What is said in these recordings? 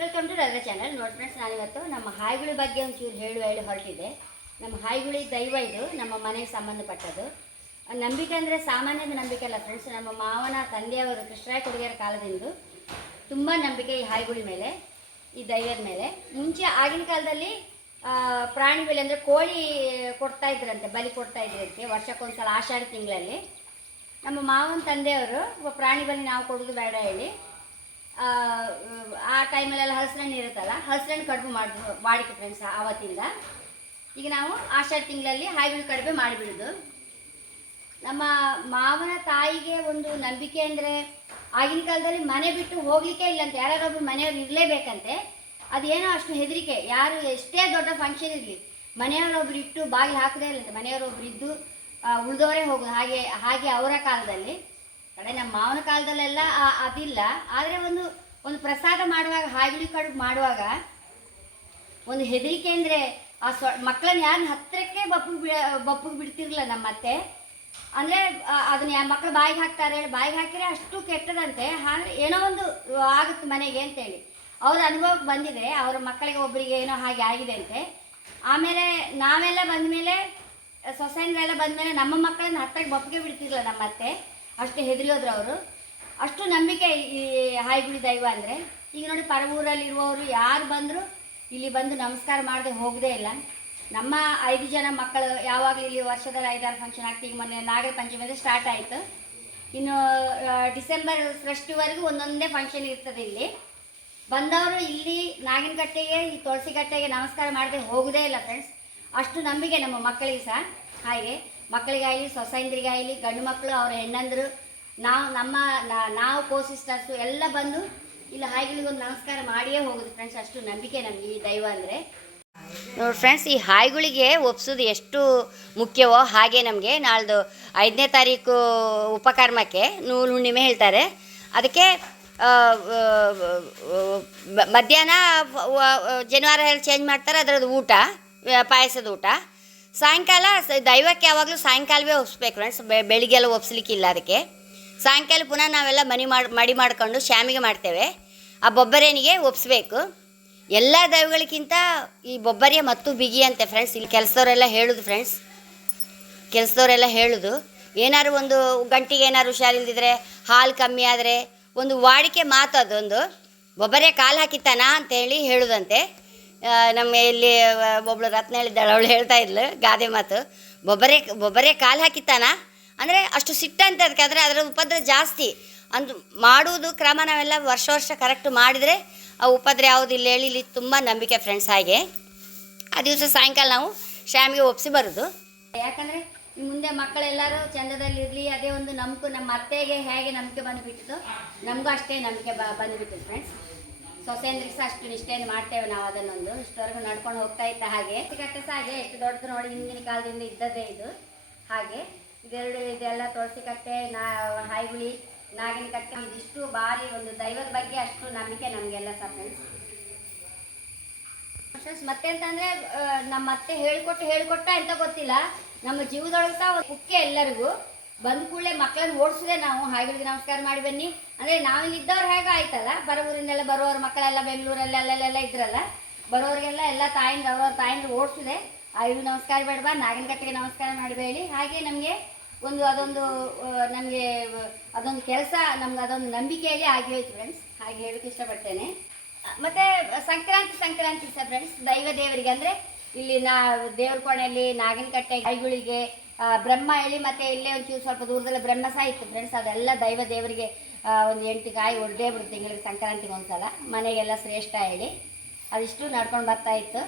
Welcome to Ravi channel ನೋಡಿ friends ನಾನಿವತ್ತು ನಮ್ಮ ಹಾಯ್ಗುಳಿ ಬಗ್ಗೆ ಒಂಚೂರು ಹೇಳು ಹೇಳಿ ಹೊರಟಿದೆ ನಮ್ಮ ಹಾಯ್ಗುಳಿ ದೈವ ಇದು, ನಮ್ಮ ಮನೆಗೆ ಸಂಬಂಧಪಟ್ಟದ್ದು. ಆ ನಂಬಿಕೆ ಅಂದರೆ ಸಾಮಾನ್ಯದ ನಂಬಿಕೆ ಅಲ್ಲ ಫ್ರೆಂಡ್ಸ್ ನಮ್ಮ ಮಾವನ, ತಂದೆಯವರು, ಕೃಷ್ಣರಾಯ ಕೊಡುಗೆಯರ ಕಾಲದಿಂದ ತುಂಬ ನಂಬಿಕೆ ಈ ಹಾಯ್ಗುಳಿ ಮೇಲೆ, ಈ ದೈವದ ಮೇಲೆ. ಮುಂಚೆ ಆಗಿನ ಕಾಲದಲ್ಲಿ ಪ್ರಾಣಿ ಬೆಲೆ ಅಂದರೆ ಕೋಳಿ ಕೊಡ್ತಾ ಇದ್ರಂತೆ, ಬಲಿ ಕೊಡ್ತಾ ಇದ್ರಂತೆ, ವರ್ಷಕ್ಕೊಂದ್ಸಲ ಆಷಾಢ ತಿಂಗಳಲ್ಲಿ. ನಮ್ಮ ಮಾವನ, ತಂದೆಯವರು ಪ್ರಾಣಿ ಬಲಿ ನಾವು ಕೊಡೋದು ಬೇಡ ಹೇಳಿ ಆ, ಮೇಲೆಲ್ಲ ಹಲಸಿನಣ್ಣು ಇರುತ್ತಲ್ಲ ಹಲಸಿನಣ್ಣು ಕಡುಬು ಮಾಡಿ ಮಾಡಿಕೆ ಫ್ರೆಂಡ್ಸ್ ಆವತ್ತಿಂದ. ಈಗ ನಾವು ಆಷಾಢ ತಿಂಗಳಲ್ಲಿ ಹಾಯ್ಗುಳಿ ಕಡುಬೆ ಮಾಡಿಬಿಡೋದು. ನಮ್ಮ ಮಾವನ ತಾಯಿಗೆ ಒಂದು ನಂಬಿಕೆ ಅಂದರೆ ಆಗಿನ ಕಾಲದಲ್ಲಿ ಮನೆ ಬಿಟ್ಟು ಹೋಗ್ಲಿಕ್ಕೆ ಇಲ್ಲಂತೆ ಯಾರಾರೊಬ್ರು ಮನೆಯವ್ರು ಇರಲೇಬೇಕಂತೆ ಅದೇನೋ ಅಷ್ಟು ಹೆದರಿಕೆ. ಯಾರು ಎಷ್ಟೇ ದೊಡ್ಡ ಫಂಕ್ಷನ್ ಇರಲಿ ಮನೆಯವರೊಬ್ರು ಇಟ್ಟು ಬಾಗಿಲು ಹಾಕದೇ ಇಲ್ಲಂತೆ ಮನೆಯವರೊಬ್ರು ಇದ್ದು ಉಳಿದವರೇ ಹೋಗೋದು. ಹಾಗೆ ಹಾಗೆ ಅವರ ಕಾಲದಲ್ಲಿ ಕಡೆ ನಮ್ಮ ಮಾವನ ಕಾಲದಲ್ಲೆಲ್ಲ ಅದಿಲ್ಲ. ಆದರೆ ಒಂದು ಒಂದು ಪ್ರಸಾದ ಮಾಡುವಾಗ ಹಾಗಿಳಿ ಕಡುಬು ಮಾಡುವಾಗ, ಒಂದು ಹೆದರಿಕೆ ಅಂದರೆ ಆ ಸ್ವ ಮಕ್ಕಳನ್ನ ಯಾರನ್ನ ಹತ್ತಿರಕ್ಕೆ ಬಪ್ಪಗೆ ಬಿ ಬಪ್ಪಗೆ ಬಿಡ್ತಿರ್ಲಿಲ್ಲ ನಮ್ಮ ಅತ್ತೆ. ಅಂದರೆ ಅದನ್ನ ಮಕ್ಕಳು ಬಾಯಿಗೆ ಹಾಕ್ತಾರೆ ಹೇಳಿ, ಬಾಯಿಗೆ ಹಾಕಿದ್ರೆ ಅಷ್ಟು ಕೆಟ್ಟದಂತೆ, ಹಾಗೆ ಏನೋ ಒಂದು ಆಗುತ್ತೆ ಮನೆಗೆ ಅಂತೇಳಿ. ಅವ್ರ ಅನುಭವಕ್ಕೆ ಬಂದಿದೆ, ಅವ್ರ ಮಕ್ಕಳಿಗೆ ಒಬ್ಬರಿಗೆ ಏನೋ ಹಾಗೆ ಆಗಿದೆ ಅಂತೆ. ಆಮೇಲೆ ನಾವೆಲ್ಲ ಬಂದಮೇಲೆ ಬಂದ ಬಂದಮೇಲೆ ನಮ್ಮ ಮಕ್ಕಳನ್ನ ಹತ್ತಿರಕ್ಕೆ ಬಪ್ಪಗೆ ಬಿಡ್ತಿರ್ಲಿಲ್ಲ ನಮ್ಮ ಅತ್ತೆ. ಅಷ್ಟು ಹೆದರಿಯೋದ್ರು ಅವರು ಅಷ್ಟು ನಂಬಿಕೆ ಈ ಹಾಯ್ಗುಳಿ ದೈವ ಅಂದರೆ. ಈಗ ನೋಡಿ ಪರವೂರಲ್ಲಿ ಇರುವವರು ಯಾರು ಬಂದರೂ ಇಲ್ಲಿ ಬಂದು ನಮಸ್ಕಾರ ಮಾಡದೆ ಹೋಗದೇ ಇಲ್ಲ. ನಮ್ಮ ಐದು ಜನ ಮಕ್ಕಳು ಯಾವಾಗಲೂ ಇಲ್ಲಿ ವರ್ಷದಲ್ಲಿ ಐದಾರು ಫಂಕ್ಷನ್ ಆಗ್ತೀವಿ ಈಗ ಮೊನ್ನೆ ನಾಗರ ಪಂಚಮಿಯಿಂದ ಸ್ಟಾರ್ಟ್ ಆಯಿತು. ಇನ್ನು ಡಿಸೆಂಬರ್ ಫಸ್ಟ್ವರೆಗೂ ಒಂದೊಂದೇ ಫಂಕ್ಷನ್ ಇರ್ತದೆ ಇಲ್ಲಿ. ಬಂದವರು ಇಲ್ಲಿ ನಾಗಿನಕಟ್ಟೆಗೆ, ಈ ತುಳಸಿಕಟ್ಟೆಗೆ ನಮಸ್ಕಾರ ಮಾಡದೆ ಹೋಗೋದೇ ಇಲ್ಲ ಫ್ರೆಂಡ್ಸ್ ಅಷ್ಟು ನಂಬಿಕೆ ನಮ್ಮ ಮಕ್ಕಳಿಗೆ ಸಹ. ಹಾಗೆ ಮಕ್ಕಳಿಗಾಗಲಿ ಸೊಸೈಂದ್ರಿಗಾಗಲಿ ಗಂಡು ಮಕ್ಕಳು, ಅವರ ಹೆಣ್ಣಂದರು ನಾವು ನಮ್ಮ ನಾವು ಕೋ ಸಿಸ್ಟರ್ಸು ಎಲ್ಲ ಬಂದು ಇಲ್ಲಿ ಹಾಯಿಗಳಿಗೊಂದು ಒಂದು ನಮಸ್ಕಾರ ಮಾಡಿಯೇ ಹೋಗೋದು ಫ್ರೆಂಡ್ಸ್ ಅಷ್ಟು ನಂಬಿಕೆ ನಮಗೆ ಈ ದೈವ ಅಂದರೆ. ನೋಡಿ ಫ್ರೆಂಡ್ಸ್ ಈ ಹಾಯ್ಗಳಿಗೆ ಒಪ್ಸೋದು ಎಷ್ಟು ಮುಖ್ಯವೋ ಹಾಗೆ ನಮಗೆ ನಾಳ್ದು ಐದನೇ ತಾರೀಕು ಉಪಕರ್ಮಕ್ಕೆ ನೂಲು ಹುಣ್ಣಿಮೆ ಹೇಳ್ತಾರೆ. ಅದಕ್ಕೆ ಮಧ್ಯಾಹ್ನ ಜನಿವಾರ ಹೇಳಿ ಚೇಂಜ್ ಮಾಡ್ತಾರೆ, ಅದರದ್ದು ಊಟ ಪಾಯಸದ ಊಟ. ಸಾಯಂಕಾಲ ದೈವಕ್ಕೆ ಯಾವಾಗಲೂ ಸಾಯಂಕಾಲವೇ ಒಪ್ಸ್ಬೇಕು ಫ್ರೆಂಡ್ಸ್ ಬೆಳಿಗ್ಗೆಲ್ಲ ಒಪ್ಸ್ಲಿಕ್ಕಿಲ್ಲ ಅದಕ್ಕೆ. ಸಾಯಂಕಾಲ ಪುನಃ ನಾವೆಲ್ಲ ಮನಿ ಮಾಡಿ, ಮಡಿ ಮಾಡ್ಕೊಂಡು ಶ್ಯಾಮಿಗೆ ಮಾಡ್ತೇವೆ. ಆ ಬೊಬ್ಬರೇನಿಗೆ ಒಪ್ಪಿಸ್ಬೇಕು ಎಲ್ಲ ದೈವಗಳಿಗಿಂತ ಈ ಬೊಬ್ಬರಿಯ ಮತ್ತು ಬಿಗಿ ಅಂತೆ ಫ್ರೆಂಡ್ಸ್ ಇಲ್ಲಿ ಕೆಲಸದವರೆಲ್ಲ ಹೇಳುದು ಫ್ರೆಂಡ್ಸ್ ಕೆಲಸದವರೆಲ್ಲ ಹೇಳುದು. ಏನಾದ್ರು ಒಂದು ಗಂಟಿಗೆ ಏನಾದ್ರು ಹುಷಾರಿಲ್ದಿದ್ರೆ, ಹಾಲು ಕಮ್ಮಿ ಆದರೆ, ಒಂದು ವಾಡಿಕೆ ಮಾತು ಅದೊಂದು. ಬೊಬ್ಬರೆ ಕಾಲು ಹಾಕಿತ್ತಾನ ಅಂತೇಳಿ ಹೇಳುದಂತೆ. ನಮ್ಮ ಇಲ್ಲಿ ಒಬ್ಳು ರತ್ನ ಹೇಳಿದ್ದಾಳೆ ಅವಳು ಹೇಳ್ತಾ ಇದ್ಲು ಗಾದೆ ಮಾತು. ಬೊಬ್ಬರೇ ಬೊಬ್ಬರೆ ಕಾಲು ಹಾಕಿತ್ತಾನ? ಅಂದರೆ ಅಷ್ಟು ಸಿಟ್ಟಂತೆ ಅದಕ್ಕೆ ಆದರೆ ಅದರ ಉಪದ್ರ ಜಾಸ್ತಿ. ಅಂದು ಮಾಡುವುದು ಕ್ರಮ ನಾವೆಲ್ಲ ವರ್ಷ ವರ್ಷ ಕರೆಕ್ಟ್ ಮಾಡಿದರೆ ಆ ಉಪದ್ರ ಯಾವುದಿಲ್ಲ ಹೇಳಿ ಇಲ್ಲಿ ತುಂಬ ನಂಬಿಕೆ ಫ್ರೆಂಡ್ಸ್ ಹಾಗೆ. ಆ ದಿವಸ ಸಾಯಂಕಾಲ ನಾವು ಶ್ಯಾಮಿಗೆ ಒಪ್ಸಿ ಬರೋದು. ಯಾಕಂದರೆ ಮುಂದೆ ಮಕ್ಕಳೆಲ್ಲರೂ ಚಂದದಲ್ಲಿ ಇರಲಿ, ಅದೇ ಒಂದು ನಮಗೂ ನಮ್ಮ ಅತ್ತೆಗೆ ಹೇಗೆ ನಂಬಿಕೆ ಬಂದುಬಿಟ್ಟಿತ್ತು ನಮಗೂ ಅಷ್ಟೇ ನಂಬಿಕೆ ಬ ಬಂದುಬಿಟ್ಟು ಫ್ರೆಂಡ್ಸ್ ಸೊಸೆಂದ್ರಿಗೆ ಸಹ ಅಷ್ಟು ನಿಷ್ಠೆಯನ್ನು ಮಾಡ್ತೇವೆ ನಾವು ಅದನ್ನೊಂದು. ಇಷ್ಟವರೆಗೂ ನಡ್ಕೊಂಡು ಹೋಗ್ತಾ ಇತ್ತ ಹಾಗೆ. ಕಟ್ಟೆ ಸಹ ಹಾಗೆ ಎಷ್ಟು ದೊಡ್ಡದು ನೋಡಿ ಹಿಂದಿನ ಕಾಲದಿಂದ ಇದ್ದದ್ದೇ ಇದು. ಹಾಗೆ. ಇದೆರಡು ಇದೆಲ್ಲ ತುಳಸಿ ಕಟ್ಟೆ ನಾ ಹಾಯಿಗುಳಿ, ನಾಗಿನ ಕಟ್ಟೆ ಇದಿಷ್ಟು ಭಾರಿ ಒಂದು ದೈವದ ಬಗ್ಗೆ ಅಷ್ಟು ನಂಬಿಕೆ ನಮಗೆಲ್ಲ ಸರ್ ಫ್ರೆಂಡ್ಸ್ ಮತ್ತೆ ಅಂತಂದ್ರೆ ನಮ್ಮ ಅತ್ತೆ ಹೇಳ್ಕೊಟ್ಟು ಹೇಳ್ಕೊಟ್ಟ ಅಂತ ಗೊತ್ತಿಲ್ಲ. ನಮ್ಮ ಜೀವದೊಳಗೆ ಸಹ ಮುಖ್ಯ ಎಲ್ಲರಿಗೂ. ಬಂದ ಕೂಡಲೇ ಮಕ್ಕಳನ್ನ ಓಡಿಸಿದೆ ನಾವು. ಹಾಯಿಗಳಿಗೆ ನಮಸ್ಕಾರ ಮಾಡಿ ಬನ್ನಿ. ಅಂದ್ರೆ ನಾವಿಲ್ಲಿದ್ದವ್ರು ಹೇಗೆ ಆಯ್ತಲ್ಲ? ಬರೋ ಊರಿಂದೆಲ್ಲ ಬರೋರು ಮಕ್ಕಳೆಲ್ಲ ಬೆಂಗಳೂರಲ್ಲಿ ಅಲ್ಲೆಲ್ಲ ಇದ್ರಲ್ಲ. ಬರೋರಿಗೆಲ್ಲ ಎಲ್ಲ ತಾಯಿಂದ ಅವ್ರವ್ರ ತಾಯಿಂದ ಓಡಿಸಿದೆ. ಆಯುಳು ನಮಸ್ಕಾರ ಬೇಡವಾ? ನಾಗಿನ ಕಟ್ಟೆಗೆ ನಮಸ್ಕಾರ ಮಾಡಬೇಡಿ ಹಾಗೆ ನಮಗೆ ಒಂದು ಅದೊಂದು ನಮಗೆ, ಅದೊಂದು ಕೆಲಸ, ನಮ್ಗೆ ಅದೊಂದು ನಂಬಿಕೆಯಲ್ಲಿ ಆಗಿ ಹೋಯ್ತು ಫ್ರೆಂಡ್ಸ್ ಹಾಗೆ ಹೇಳೋಕೆ ಇಷ್ಟಪಡ್ತೇನೆ. ಮತ್ತೆ ಸಂಕ್ರಾಂತಿ ಸಂಕ್ರಾಂತಿ ಸಹ ಫ್ರೆಂಡ್ಸ್ ದೈವ ದೇವರಿಗೆ ಅಂದರೆ ಇಲ್ಲಿ ನಾ, ದೇವ್ರ ಕೋಣೆಯಲ್ಲಿ ನಾಗಿನಕಟ್ಟೆ ಕೈಗಳಿಗೆ ಬ್ರಹ್ಮ ಹೇಳಿ ಮತ್ತೆ ಇಲ್ಲೇ ಒಂಚೂರು ಸ್ವಲ್ಪ ದೂರದಲ್ಲಿ ಬ್ರಹ್ಮ ಸಹ ಇತ್ತು ಫ್ರೆಂಡ್ಸ್ ಅದೆಲ್ಲ ದೈವ ದೇವರಿಗೆ ಒಂದು ಎಂಟು ಕಾಯಿ ಒಡ್ಡೇ ಬಿಡ್ತು ತಿಂಗಳಿಗೆ ಸಂಕ್ರಾಂತಿಗೆ ಒಂದ್ಸಲ. ಮನೆಗೆಲ್ಲ ಶ್ರೇಷ್ಠ ಹೇಳಿ. ಅದಿಷ್ಟು ನಡ್ಕೊಂಡು ಬರ್ತಾ ಇತ್ತು.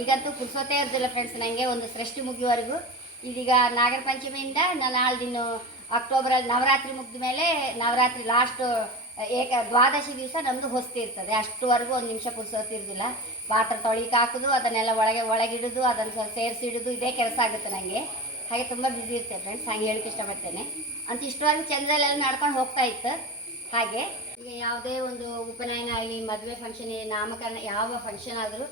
ಈಗಂತೂ ಪುರ್ಸೋತೇ ಇರ್ತಿಲ್ಲ ಫ್ರೆಂಡ್ಸ್ ನನಗೆ ಒಂದು ಸೃಷ್ಟಿ ಮುಗಿಯುವವರೆಗೂ ಇದೀಗ ನಾಗರ ಪಂಚಮಿಯಿಂದ ನಾನು ದಿನ ಅಕ್ಟೋಬರಲ್ಲಿ ನವರಾತ್ರಿ ಮುಗಿದ ಮೇಲೆ ನವರಾತ್ರಿ ಲಾಸ್ಟ್ ಏಕ ದ್ವಾದಶಿ ದಿವಸ ನಮ್ಮದು ಹೊಸ್ತಿರ್ತದೆ ಅಷ್ಟುವರೆಗೂ ಒಂದು ನಿಮಿಷ ಕುರ್ಸೋತಿರ್ದಿಲ್ಲ ಪಾತ್ರ ತೊಳಿಕೆ ಹಾಕೋದು, ಅದನ್ನೆಲ್ಲ ಒಳಗೆ, ಒಳಗಿಡೋದು, ಅದನ್ನು ಸ್ವಲ್ಪ ಸೇರಿಸಿಡೋದು, ಇದೇ ಕೆಲಸ ಆಗುತ್ತೆ ನನಗೆ ಹಾಗೆ ತುಂಬ ಬ್ಯುಸಿ ಇರ್ತೇವೆ ಫ್ರೆಂಡ್ಸ್ ಹಾಗೆ ಹೇಳಕ್ಕೆ ಇಷ್ಟಪಡ್ತೇನೆ. ಅಂತ ಇಷ್ಟವರೆಗೂ ಚಂದ್ರಲ್ಲೆಲ್ಲ ನಡ್ಕೊಂಡು ಹೋಗ್ತಾ ಇತ್ತು. ಹಾಗೆ ಈಗ ಯಾವುದೇ ಒಂದು ಉಪನಯನ ಆಗಲಿ, ಮದುವೆ ಫಂಕ್ಷನ್ ನಾಮಕರಣ, ಯಾವ ಫಂಕ್ಷನ್ ಆದರೂ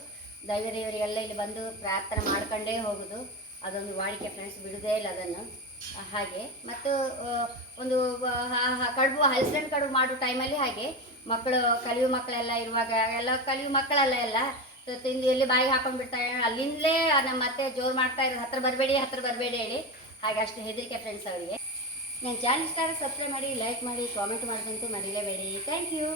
ದೈವ ದೇವರಿಗೆಲ್ಲ ಇಲ್ಲಿ ಬಂದು ಪ್ರಾರ್ಥನೆ ಮಾಡ್ಕೊಂಡೇ ಹೋಗೋದು. ಅದೊಂದು ವಾಡಿಕೆ ಫ್ರೆಂಡ್ಸ್ ಬಿಡದೇ ಇಲ್ಲ ಅದನ್ನು. ಹಾಗೆ. ಮತ್ತು ಒಂದು ಕಡುಬು ಹಲಸಿನ ಕಡುಬು ಮಾಡೋ ಟೈಮಲ್ಲಿ ಹಾಗೆ ಮಕ್ಕಳು ಕಲಿಯು ಮಕ್ಕಳೆಲ್ಲ ಇರುವಾಗ, ಎಲ್ಲ ಕಲಿಯು ಮಕ್ಕಳೆಲ್ಲ ಎಲ್ಲ ತಿಂದು ಎಲ್ಲಿ ಬಾಯಿಗೆ ಹಾಕೊಂಡು ಬಿಡ್ತಾರೆ ಅಲ್ಲಿಂದಲೇ ನಮ್ಮ ಮತ್ತೆ ಜೋರು ಮಾಡ್ತಾ ಇರೋದು. ಹತ್ರ ಬರಬೇಡಿ ಹತ್ರ ಬರಬೇಡಿ ಹೇಳಿ. ಹಾಗೆ ಅಷ್ಟು ಹೆದರಿಕೆ ಫ್ರೆಂಡ್ಸ್ ಅವರಿಗೆ. ನನ್ನ ಚಾನಲ್ ಇಷ್ಟ ಸಬ್ಸ್ಕ್ರೈಬ್ ಮಾಡಿ ಲೈಕ್ ಮಾಡಿ ಕಾಮೆಂಟ್ ಮಾಡೋದಂತೂ ಮರೀಲೇಬೇಡಿ. Thank you